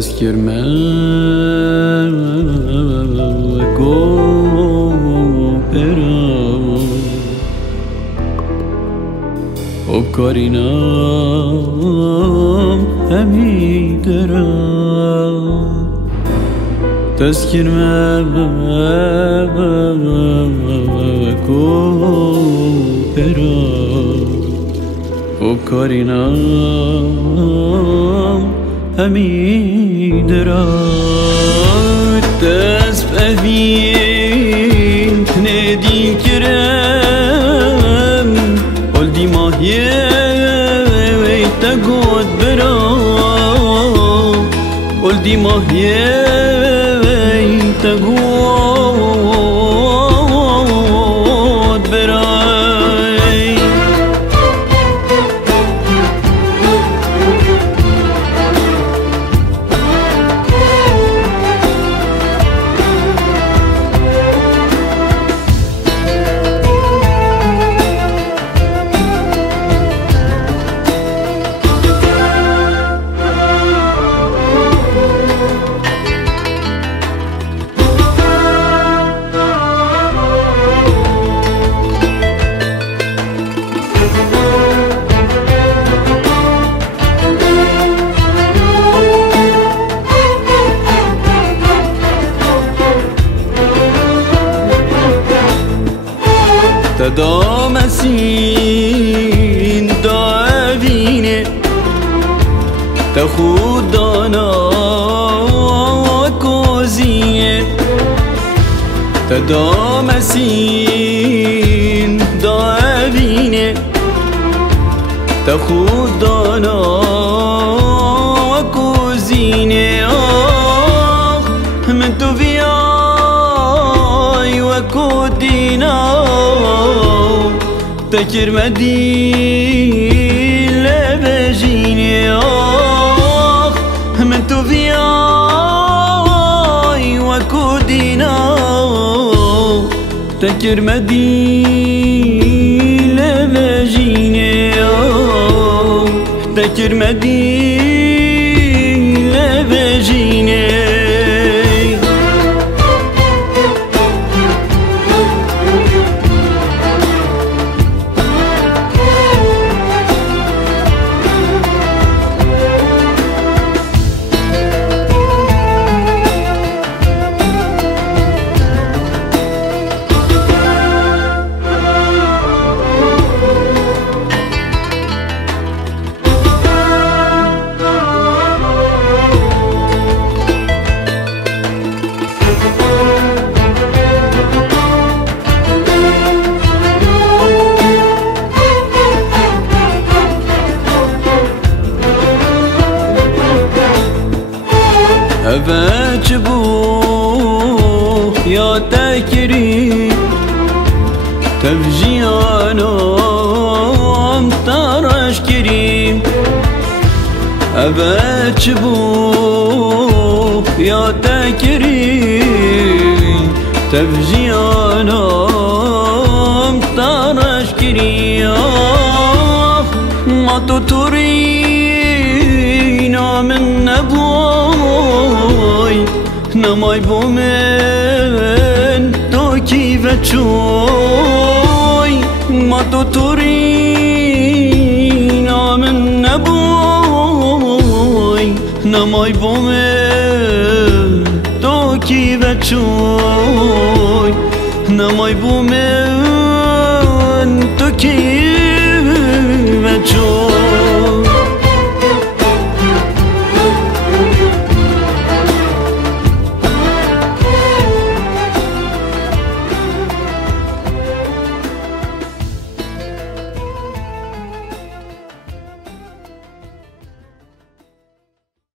تذكرما وبكارينام همي درا تذكر ما كوبرا وبكارينام همي درا تسبفين ندي كرم قلدي ماهيه تقود برا قلدي ماهيه تقود براي تدامسين دعويني تخودانا وكوزيني تدامسين دعويني تخودانا وكوزيني من توفياي وكودينا تكر مدين لبجيني من توفياي وكودينا تكر مدين لبجيني تكر مدين لبجيني أبجبو يا تكري تفجيانا امترش كريم أبجبو يا تكري تفجيانا امترش كريم ما تطرينا من نبوي نماي بومن تو كيف تشوي ما تطرينا من نبوي نماي بومن تو كيف تشوي نماي بومن تو كيف تشوي